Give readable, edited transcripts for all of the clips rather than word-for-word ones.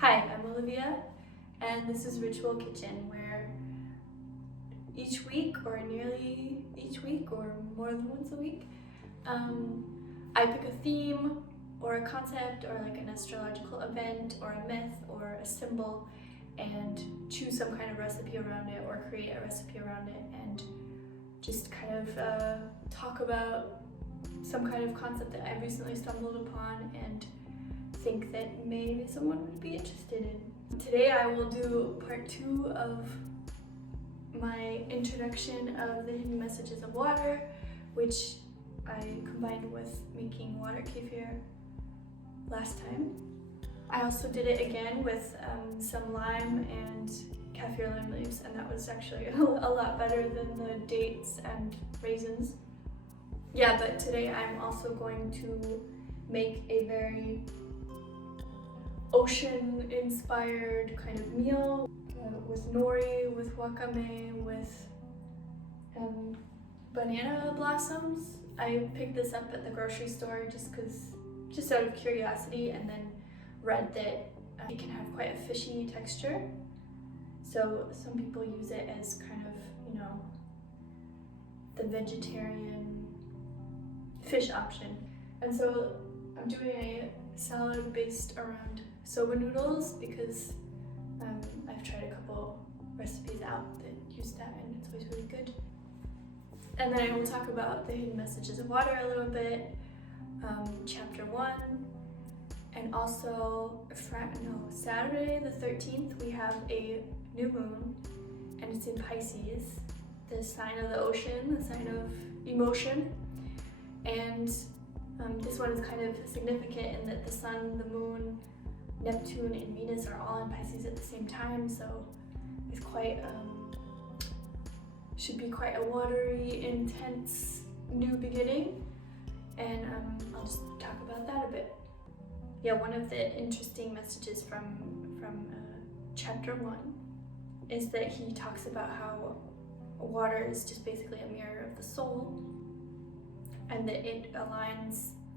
Hi, I'm Olivia, and this is Ritual Kitchen, where each week, or nearly each week, or more than once a week, I pick a theme, or a concept, or like an astrological event, or a myth, or a symbol, and choose some kind of recipe around it, or create a recipe around it, and just kind of talk about some kind of concept that I recently stumbled upon and think that maybe someone would be interested in. Today I will do part 2 of my introduction of the hidden messages of water, which I combined with making water kefir last time. I also did it again with some lime and kaffir lime leaves, and that was actually a lot better than the dates and raisins. Yeah, but today I'm also going to make a very ocean-inspired kind of meal with nori, with wakame, with banana blossoms. I picked this up at the grocery store just out of curiosity, and then read that it can have quite a fishy texture. So some people use it as kind of, the vegetarian fish option. And so I'm doing a salad based around soba noodles because I've tried a couple recipes out that use that, and it's always really good. And then I will talk about the hidden messages of water a little bit, chapter 1, and also Saturday the 13th we have a new moon, and it's in Pisces, the sign of the ocean, the sign of emotion. And this one is kind of significant in that the sun, the moon, Neptune, and Venus are all in Pisces at the same time, so it's should be quite a watery, intense new beginning, and I'll just talk about that a bit. Yeah, one of the interesting messages from chapter 1 is that he talks about how water is just basically a mirror of the soul, and that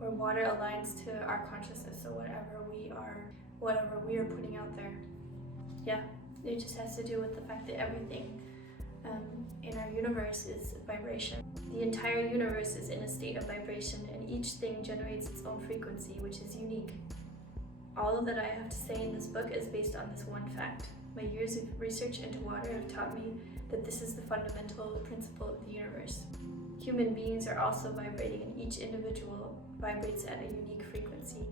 water aligns to our consciousness, so whatever we are putting out there. Yeah, it just has to do with the fact that everything in our universe is vibration. The entire universe is in a state of vibration, and each thing generates its own frequency, which is unique. All that I have to say in this book is based on this one fact. My years of research into water have taught me that this is the fundamental principle of the universe. Human beings are also vibrating, and each individual vibrates at a unique frequency.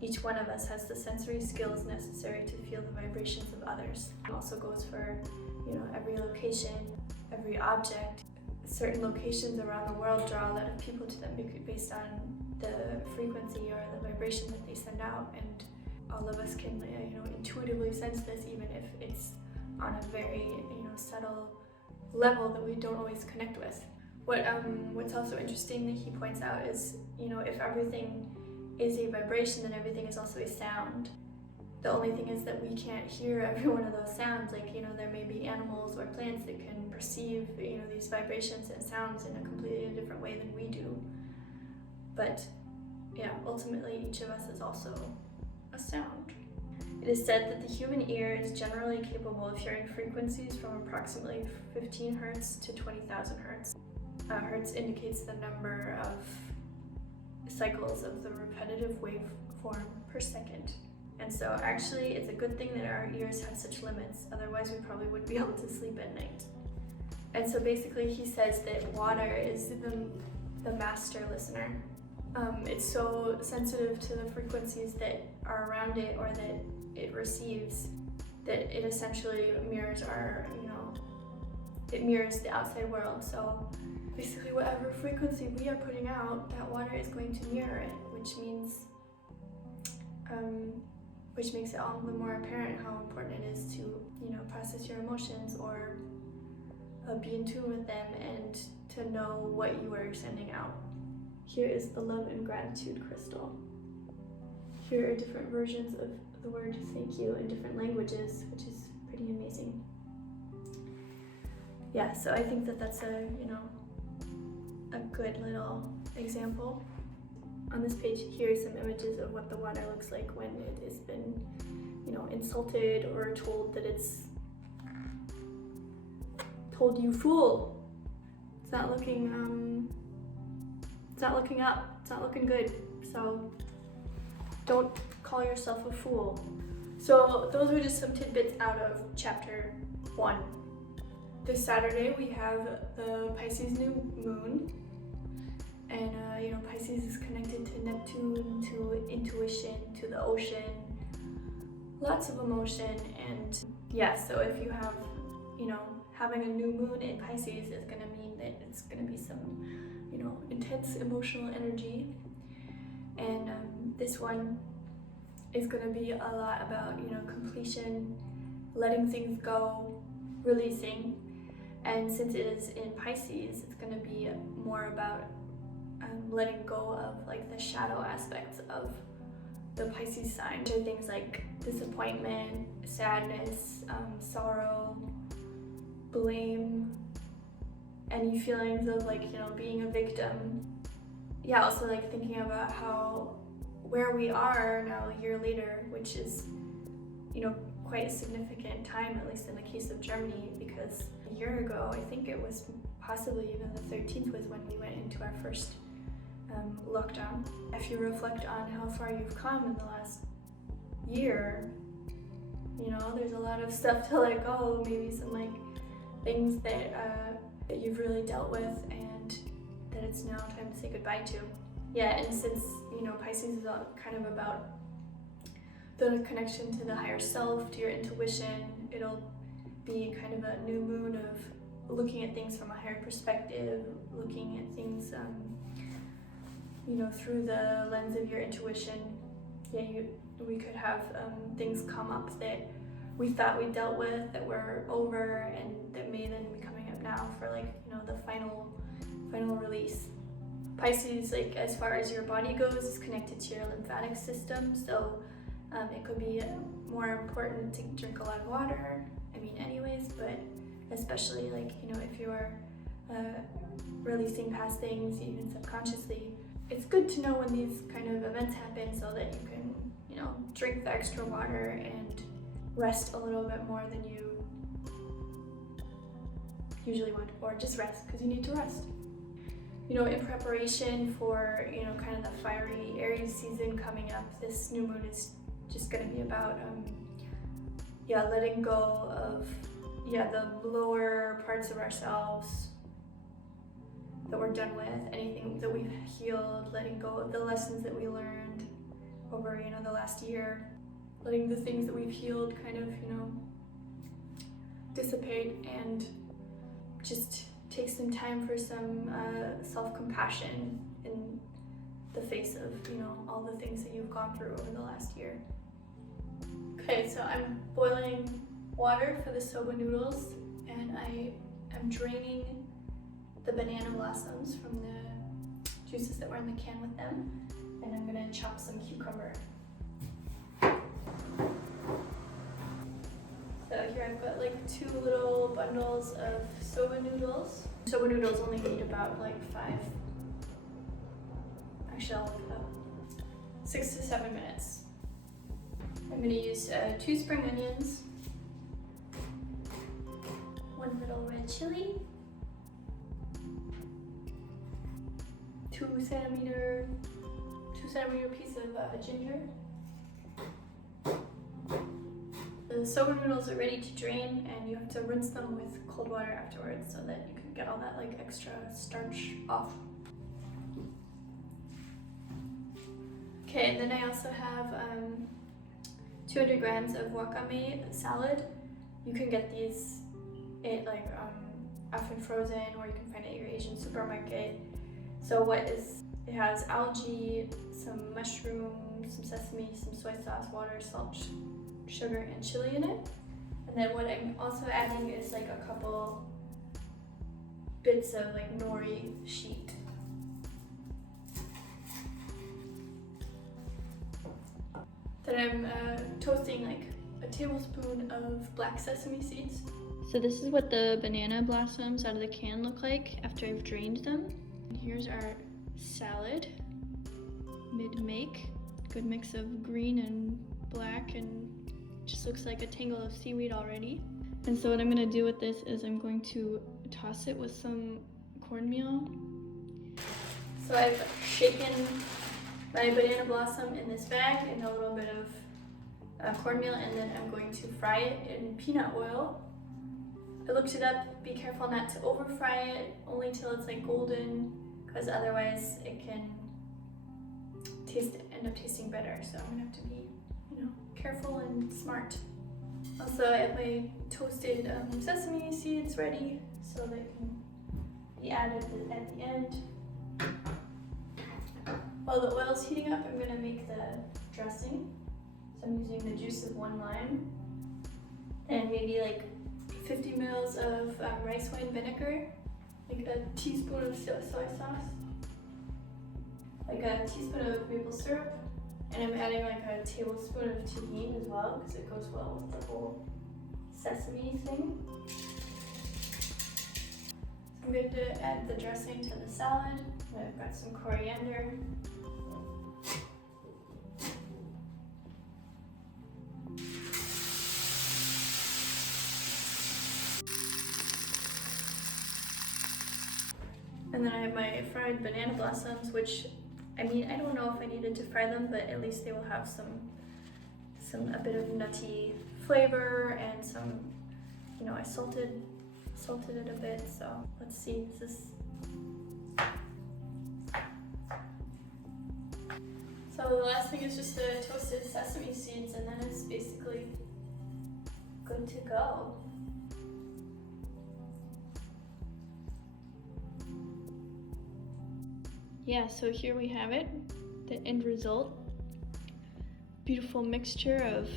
Each one of us has the sensory skills necessary to feel the vibrations of others. It also goes for, every location, every object. Certain locations around the world draw a lot of people to them based on the frequency or the vibration that they send out, and all of us can, intuitively sense this, even if it's on a very, subtle level that we don't always connect with. What's also interesting that he points out is, if everything is a vibration, then everything is also a sound. The only thing is that we can't hear every one of those sounds. Like, there may be animals or plants that can perceive, these vibrations and sounds in a completely different way than we do. But yeah, ultimately each of us is also a sound. It is said that the human ear is generally capable of hearing frequencies from approximately 15 hertz to 20,000 hertz. Hertz indicates the number of cycles of the repetitive waveform per second. And so actually it's a good thing that our ears have such limits, otherwise we probably wouldn't be able to sleep at night. And so basically he says that water is the master listener. It's so sensitive to the frequencies that are around it or that it receives that it essentially mirrors it mirrors the outside world. So basically whatever frequency we are putting out, that water is going to mirror it, which makes it all the more apparent how important it is to, process your emotions or be in tune with them and to know what you are sending out. Here is the love and gratitude crystal. Here are different versions of the word thank you in different languages, which is pretty amazing. Yeah, so I think that that's a good little example. On this page, here are some images of what the water looks like when it has been, insulted or told that it's told you fool. It's not looking up. It's not looking good. So don't call yourself a fool. So those were just some tidbits out of chapter 1. This Saturday we have the Pisces new moon, and Pisces is connected to Neptune, to intuition, to the ocean, lots of emotion. And yeah, so if you have, having a new moon in Pisces is going to mean that it's going to be some, intense emotional energy. And this one is going to be a lot about, completion, letting things go, releasing. And since it is in Pisces, it's going to be more about letting go of like the shadow aspects of the Pisces sign. So things like disappointment, sadness, sorrow, blame, any feelings of like, being a victim. Yeah, also like thinking about where we are now a year later, which is, quite a significant time, at least in the case of Germany, because a year ago, I think it was possibly even the 13th was when we went into our first lockdown. If you reflect on how far you've come in the last year, there's a lot of stuff to let go, maybe some like things that you've really dealt with and that it's now time to say goodbye to. Yeah, and since, Pisces is kind of about the connection to the higher self, to your intuition, it'll be kind of a new moon of looking at things from a higher perspective, looking at things, through the lens of your intuition. Yeah, we could have things come up that we thought we dealt with, that were over, and that may then be coming up now for like, the final release. Pisces, like as far as your body goes, is connected to your lymphatic system, so it could be more important to drink a lot of water. I mean, anyways, but especially like, if you're releasing past things, even subconsciously, it's good to know when these kind of events happen so that you can, drink the extra water and rest a little bit more than you usually would, or just rest because you need to rest. In preparation for, kind of the fiery Aries season coming up, this new moon is just going to be about, letting go of, the lower parts of ourselves that we're done with, anything that we've healed, letting go of the lessons that we learned over, the last year, letting the things that we've healed kind of, dissipate, and just take some time for some self-compassion in the face of, all the things that you've gone through over the last year. Okay, so I'm boiling water for the soba noodles, and I am draining the banana blossoms from the juices that were in the can with them, and I'm gonna chop some cucumber. So here I've got like 2 little bundles of soba noodles. Soba noodles only need about like 6 to 7 minutes. I'm gonna use 2 spring onions, 1 little red chili, 2 centimeter piece of ginger. The soba noodles are ready to drain, and you have to rinse them with cold water afterwards so that you can get all that like extra starch off. Okay, and then I also have 200 grams of Wakame Salad. You can get these often frozen, or you can find it at your Asian supermarket. So it has algae, some mushrooms, some sesame, some soy sauce, water, salt, sugar, and chili in it. And then what I'm also adding is like a couple bits of like nori sheet. Then I'm toasting like a tablespoon of black sesame seeds. So this is what the banana blossoms out of the can look like after I've drained them. And here's our salad, mid-make. Good mix of green and black and just looks like a tangle of seaweed already. And so what I'm gonna do with this is I'm going to toss it with some cornmeal. So I've shaken my banana blossom in this bag and a little bit of cornmeal, and then I'm going to fry it in peanut oil. I looked it up, be careful not to over fry it, only till it's like golden, because otherwise it can end up tasting bitter. So I'm gonna have to be, careful and smart. Also, I have my toasted sesame seeds ready, so they can be added at the end. While the oil's heating up, I'm gonna make the dressing. So I'm using the juice of 1 lime and maybe like 50 mils of rice wine vinegar, like a teaspoon of soy sauce, like a teaspoon of maple syrup, and I'm adding like a tablespoon of tahin as well because it goes well with the whole sesame thing. So I'm going to add the dressing to the salad. I've got some coriander. And then I have my fried banana blossoms, which, I mean, I don't know if I needed to fry them, but at least they will have a bit of nutty flavor and some, I salted it a bit. So let's see, So the last thing is just the toasted sesame seeds, and then it's basically good to go. Yeah, so here we have it, the end result. Beautiful mixture of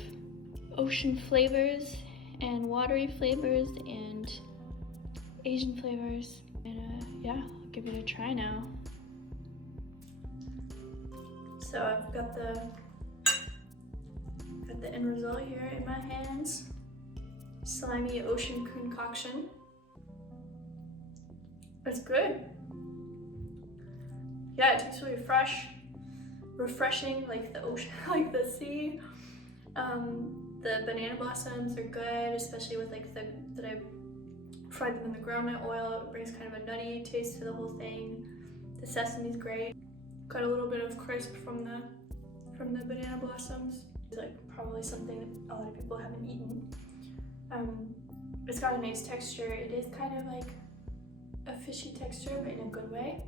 ocean flavors and watery flavors and Asian flavors. And yeah, I'll give it a try now. So I've got the end result here in my hands. Slimy ocean concoction. It's good. Yeah, it tastes really fresh, refreshing, like the ocean, like the sea. The banana blossoms are good, especially with like that I fried them in the groundnut oil. It brings kind of a nutty taste to the whole thing. The sesame's great. Got a little bit of crisp from the banana blossoms. It's like probably something that a lot of people haven't eaten. It's got a nice texture. It is kind of like a fishy texture, but in a good way.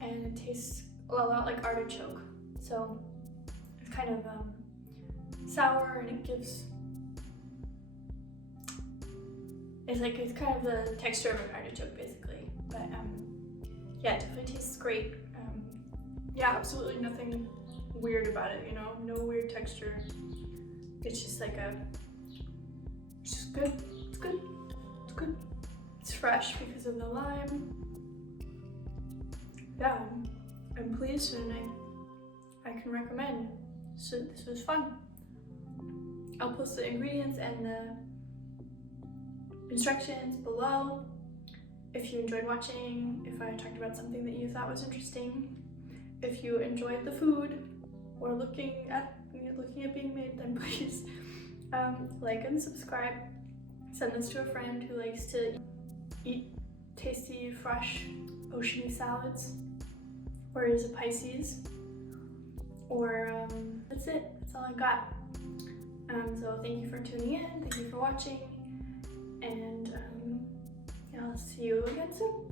And it tastes a lot like artichoke. So it's kind of sour, and it's kind of the texture of an artichoke basically. But yeah, it definitely tastes great. Yeah, absolutely nothing weird about it, no weird texture. It's just like it's just good. It's good. It's good. It's fresh because of the lime. Yeah, I'm pleased, and I can recommend. So this was fun. I'll post the ingredients and the instructions below. If you enjoyed watching, if I talked about something that you thought was interesting, if you enjoyed the food or looking at being made, then please like and subscribe. Send this to a friend who likes to eat tasty, fresh, oceany salads, or is a Pisces, or that's it. That's all I got. So thank you for tuning in. Thank you for watching, and yeah, I'll see you again soon.